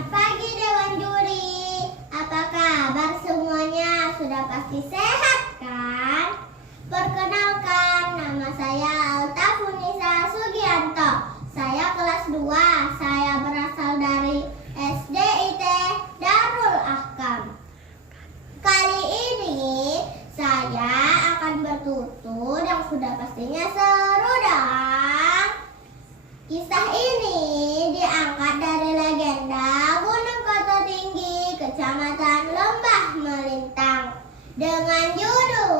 Selamat pagi Dewan Juri. Apa kabar semuanya? Sudah pasti sehat kan? Perkenalkan, nama saya Alta Funisa Sugianto. Saya kelas 2. Saya berasal dari SDIT Darul Ahkam. Kali ini saya akan bertutur yang sudah pastinya seru dong. Kisah ini diangkat dari legenda Gunung Koto Tinggi, Kecamatan Lembah Melintang, dengan judul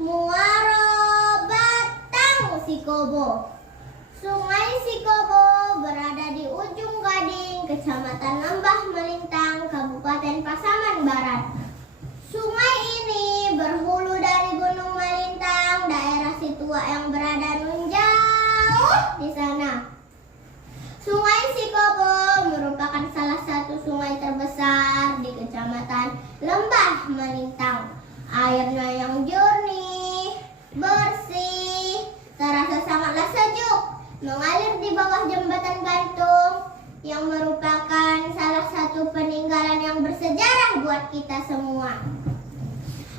Muaro Batang Sikobo. Sungai Sikobo berada di ujung Gading, Kecamatan Lembah Melintang, Kabupaten Pasaman Barat. Sungai ini berhulu dari Gunung Melintang, daerah Situa yang berada nun jauh di sana. Sungai Sikobo merupakan salah satu sungai terbesar di Kecamatan Lembah Melintang. Airnya yang jernih, bersih, terasa sangatlah sejuk, mengalir di bawah jembatan gantung yang merupakan salah satu peninggalan yang bersejarah buat kita semua.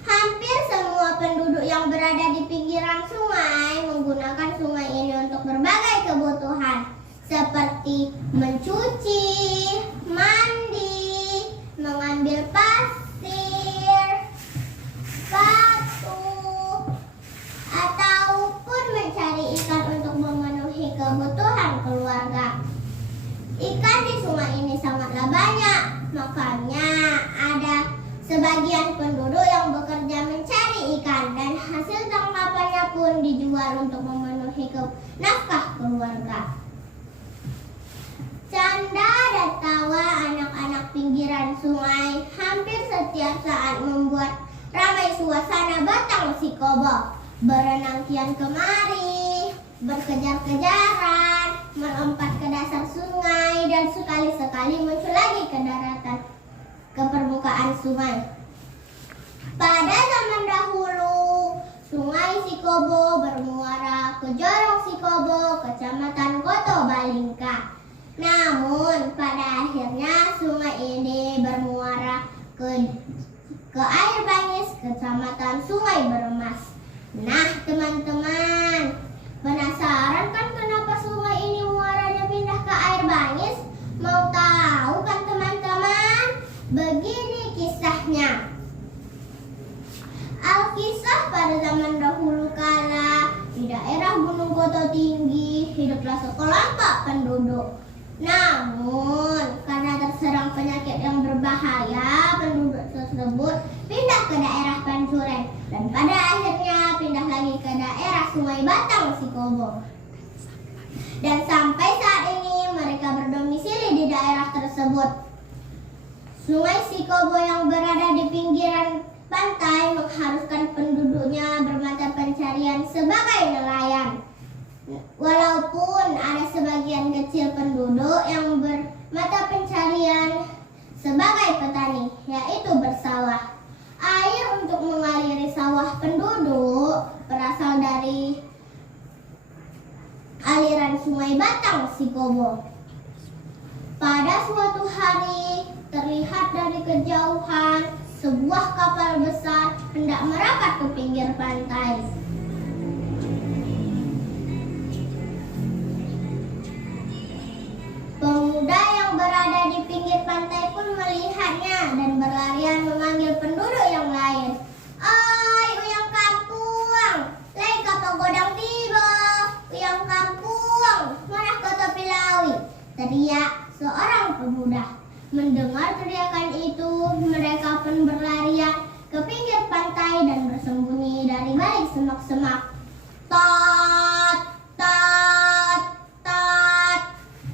Hampir semua penduduk yang berada di pinggiran sungai menggunakan sungai ini untuk berbagai kebutuhan, seperti mencuci, mandi, mengambil pasir, batu, ataupun mencari ikan untuk memenuhi kebutuhan keluarga. Ikan di sungai ini sangatlah banyak, makanya ada sebagian penduduk yang bekerja mencari ikan dan hasil tangkapannya pun dijual untuk memenuhi nafkah keluarga. Canda dan tawa anak-anak pinggiran sungai hampir setiap saat membuat ramai suasana Batang Sikobo. Berenang kian kemari, berkejar-kejaran, melompat ke dasar sungai, dan sekali-sekali muncul lagi ke daratan, ke permukaan sungai. Pada zaman dahulu, Sungai Sikobo bermuara ke Jorong Sikobo, Kecamatan Koto Balingka. Namun pada akhirnya sungai ini bermuara ke Air Bangis, Kecamatan Sungai Beremas. Nah teman-teman, penasaran kan kenapa sungai ini muaranya pindah ke Air Bangis? Mau tahu kan teman-teman? Begini kisahnya. Alkisah pada zaman dahulu kala, di daerah Gunung Koto Tinggi hiduplah sekelompok penduduk. Namun karena terserang penyakit yang berbahaya, penduduk tersebut pindah ke daerah Pancuren dan pada akhirnya pindah lagi ke daerah Sungai Batang Sikobo. Dan sampai saat ini mereka berdomisili di daerah tersebut. Sungai Sikobo yang berada di pinggiran pantai mengharuskan penduduknya bermata pencarian sebagai nelayan. Walaupun ada sebagian kecil penduduk yang bermata pencarian sebagai petani, yaitu bersawah. Air untuk mengaliri sawah penduduk berasal dari aliran Sungai Batang Sikobo. Pada suatu hari, terlihat dari kejauhan sebuah kapal besar hendak merapat ke pinggir pantai. Pemuda yang berada di pinggir pantai pun melihatnya dan berlarian memanggil penduduk yang lain. "Oi, uyang kampung, lai kapal godang tiba. Uyang kampung, mana kota Pilawi?" teriak seorang pemuda. Mendengar teriakan itu, mereka pun berlarian ke pinggir pantai dan bersembunyi dari balik semak-semak. Tot, tot, tot.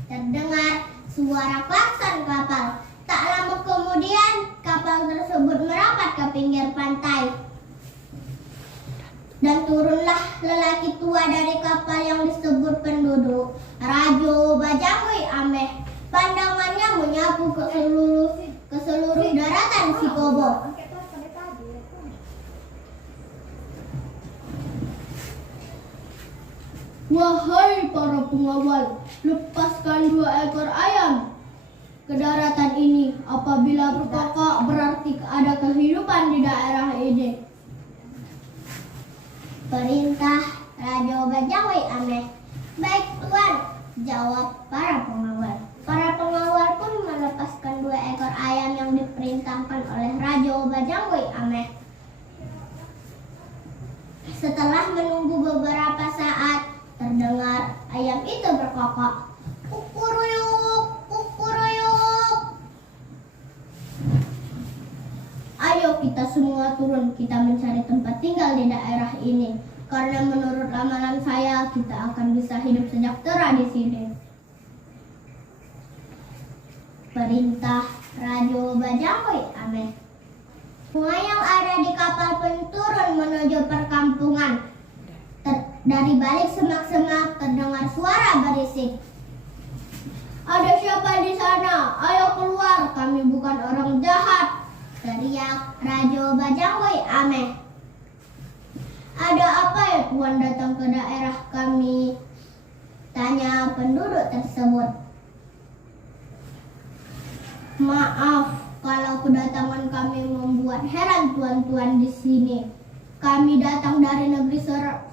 Terdengar suara klakson kapal. Tak lama kemudian, kapal tersebut merapat ke pinggir pantai. Dan turunlah lelaki tua dari kapal yang disebut penduduk, Rajo Bajangwi Ameh. Pandangannya menyapu ke seluruh daratan Sikobo. Wahai para pengawal, lepaskan 2 ekor ayam ke daratan ini. Apabila berkokok berarti ada kehidupan di daerah ini. Perintah Raja Bajangwei Ameh. Baik tuan, jawab para pengawal. Para pengawal pun melepaskan 2 ekor ayam yang diperintahkan oleh Raja Bajangwei Ameh. Setelah menunggu beberapa saat, terdengar ayam itu berkokok. Kukuruyuk, kukuruyuk. Ayo kita semua turun, kita mencari tempat tinggal di daerah ini. Karena menurut ramalan saya, kita akan bisa hidup sejahtera di sini. Perintah Raja Bajangwei Ameh. Semua yang ada di kapal pun turun menuju perkampungan. Dari balik semak-semak terdengar suara berisik. Ada siapa di sana? Ayo keluar, kami bukan orang jahat, teriak Raja Bajangwei Ameh. Ada apa ya tuan datang ke daerah kami? Tanya penduduk tersebut. Maaf kalau kedatangan kami membuat heran tuan-tuan di sini. Kami datang dari negeri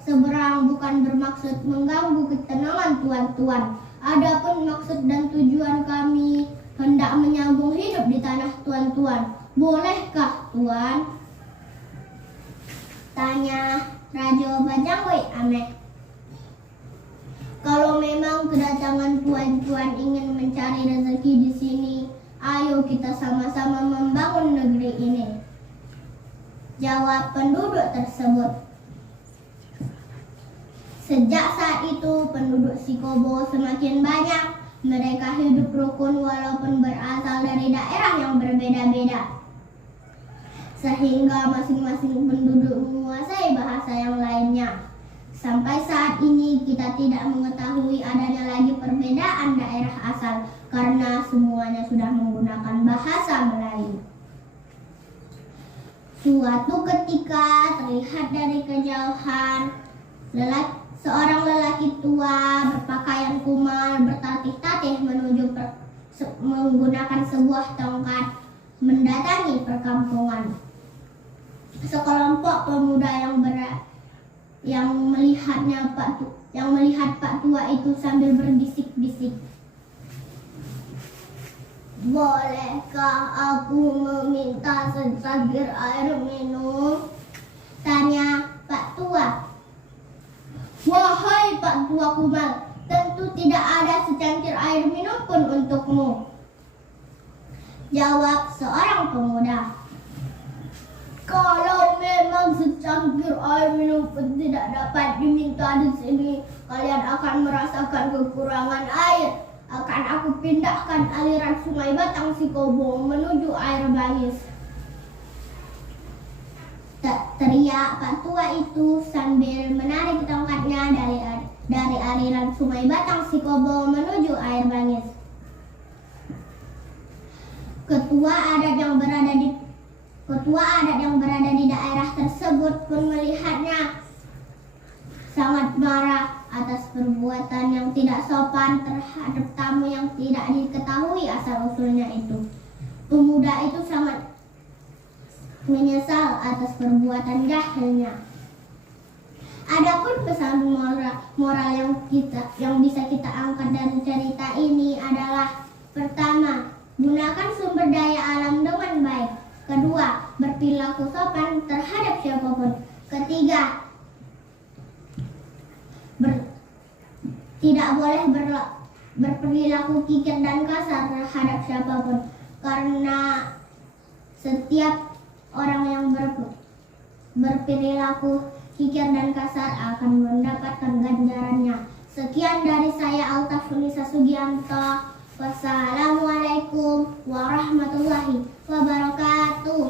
seberang bukan bermaksud mengganggu ketenangan tuan-tuan. Adapun maksud dan tujuan kami hendak menyambung hidup di tanah tuan-tuan. Bolehkah tuan? Tanya Raja Bajangwei Ameh. Kalau memang kedatangan tuan-tuan ingin mencari rezeki di sini, ayo kita sama-sama membangun negeri ini, jawab penduduk tersebut. Sejak saat itu penduduk Sikobo semakin banyak. Mereka hidup rukun walaupun berasal dari daerah yang berbeda-beda, sehingga masing-masing penduduk menguasai bahasa yang lainnya. Sampai saat ini kita tidak mengetahui adanya lagi perbedaan daerah asal karena semuanya sudah menggunakan bahasa Melayu. Suatu ketika terlihat dari kejauhan seorang lelaki tua berpakaian kumal bertatih-tatih menggunakan sebuah tongkat mendatangi perkampungan. Sekelompok pemuda yang melihat Pak Tua itu sambil berbisik-bisik. Bolehkah aku meminta secangkir air minum? Tanya Pak Tua. Wahai Pak Tua kumal, tentu tidak ada secangkir air minum pun untukmu, jawab seorang pemuda. Kalau memang secangkir air minum pun tidak dapat diminta di sini, kalian akan merasakan kekurangan air. Akan aku pindahkan aliran sungai Batang Sikobo menuju air Bangis, teriak Pak Tua itu sambil menarik tongkatnya dari aliran sungai Batang Sikobo menuju air Bangis. Ketua adat yang berada di daerah tersebut pun melihatnya sangat marah atas perbuatan yang tidak sopan terhadap tamu yang tidak diketahui asal-usulnya itu. Pemuda itu sangat menyesal atas perbuatan jahilnya. Adapun pesan moral yang bisa kita angkat dari cerita ini adalah: pertama, gunakan sumber daya alam dengan baik. Kedua, berperilaku sopan terhadap siapapun. Ketiga, tidak boleh berperilaku kikir dan kasar terhadap siapapun, karena setiap orang yang berperilaku kikir dan kasar akan mendapatkan ganjarannya. Sekian dari saya, Altaf Nisa Sugianto. Wassalamualaikum warahmatullahi wabarakatuh.